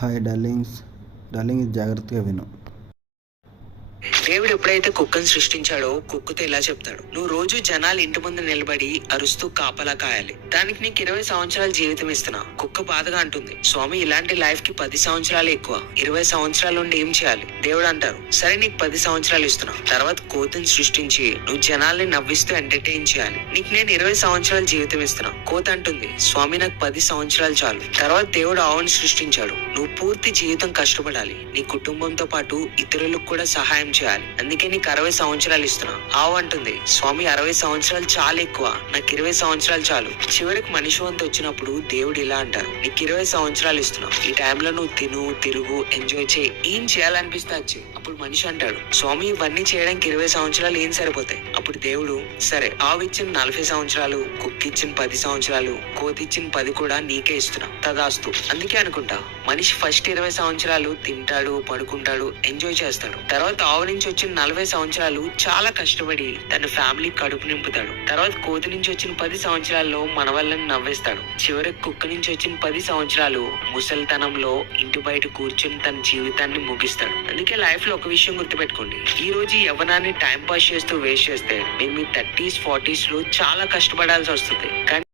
Hi darlings జాగ్రత్తగా విను. దేవుడు ఎప్పుడైతే కుక్కను సృష్టించాడో కుక్కతో ఇలా చెప్తాడు, నువ్వు రోజు జనాలు ఇంటి ముందు నిలబడి అరుస్తూ కాపలా కాయాలి. దానికి నీకు 20 సంవత్సరాల జీవితం ఇస్తున్నా. కుక్క బాధగా అంటుంది, స్వామి ఇలాంటి లైఫ్ కి 10 సంవత్సరాలు ఎక్కువ, 20 సంవత్సరాలు ఉండి ఏం చేయాలి? దేవుడు అంటారు, సరే నీకు 10 సంవత్సరాలు ఇస్తున్నా. తర్వాత కోతిని సృష్టించి నువ్వు జనాల్ని నవ్విస్తూ ఎంటర్టైన్ చేయాలి. నీకు నేను 20 సంవత్సరాల జీవితం ఇస్తున్నా. కోతి అంటుంది, స్వామి నాకు 10 సంవత్సరాలు చాలు. తర్వాత దేవుడు ఆవుని సృష్టించాడు, నువ్వు పూర్తి జీవితం కష్టపడాలి, నీ కుటుంబంతో పాటు ఇతరులకు కూడా సహాయం చేయాలి, అందుకే నీకు 60 సంవత్సరాలు ఇస్తున్నా. ఆవు అంటుంది, స్వామి 60 సంవత్సరాలు చాలా ఎక్కువ, నాకు 20 సంవత్సరాలు చాలు. చివరికి మనిషి వంతు వచ్చినప్పుడు దేవుడు ఇలా అంటారు, నీకు 20 సంవత్సరాలు ఇస్తున్నా. ఈ టైంలో నువ్వు తిను, తిరుగు, ఎంజాయ్ చేయి, ఏం చేయాలనిపిస్తే వచ్చి. అప్పుడు మనిషి అంటాడు, స్వామి ఇవన్నీ చేయడానికి 20 సంవత్సరాలు ఏం సరిపోతాయి? అప్పుడు దేవుడు, సరే ఆవు ఇచ్చిన 40 సంవత్సరాలు, కుక్క ఇచ్చిన 10 సంవత్సరాలు, కోతి ఇచ్చిన 10 కూడా నీకే ఇస్తున్నా, తదాస్తు. అందుకే అనుకుంటా మనిషి ఫస్ట్ 20 సంవత్సరాలు తింటాడు, పడుకుంటాడు, ఎంజాయ్ చేస్తాడు. తర్వాత ఆవు నుంచి వచ్చిన 40 సంవత్సరాలు చాలా కష్టపడి తన ఫ్యామిలీ కడుపు నింపుతాడు. తర్వాత కోతి నుంచి వచ్చిన 10 సంవత్సరాల్లో మన వాళ్ళని నవ్వేస్తాడు. చివరికి కుక్క నుంచి వచ్చిన 10 సంవత్సరాలు ముసలితనంలో ఇంటి బయట కూర్చొని తన జీవితాన్ని ముగిస్తాడు. అందుకే లైఫ్ లో ఒక విషయం గుర్తుపెట్టుకోండి, ఈ రోజు యవ్వనాన్ని టైం పాస్ చేస్తూ వేస్ట్ చేస్తే మీరు మీ 30s 40s లో చాలా కష్టపడాల్సి వస్తుంది. కానీ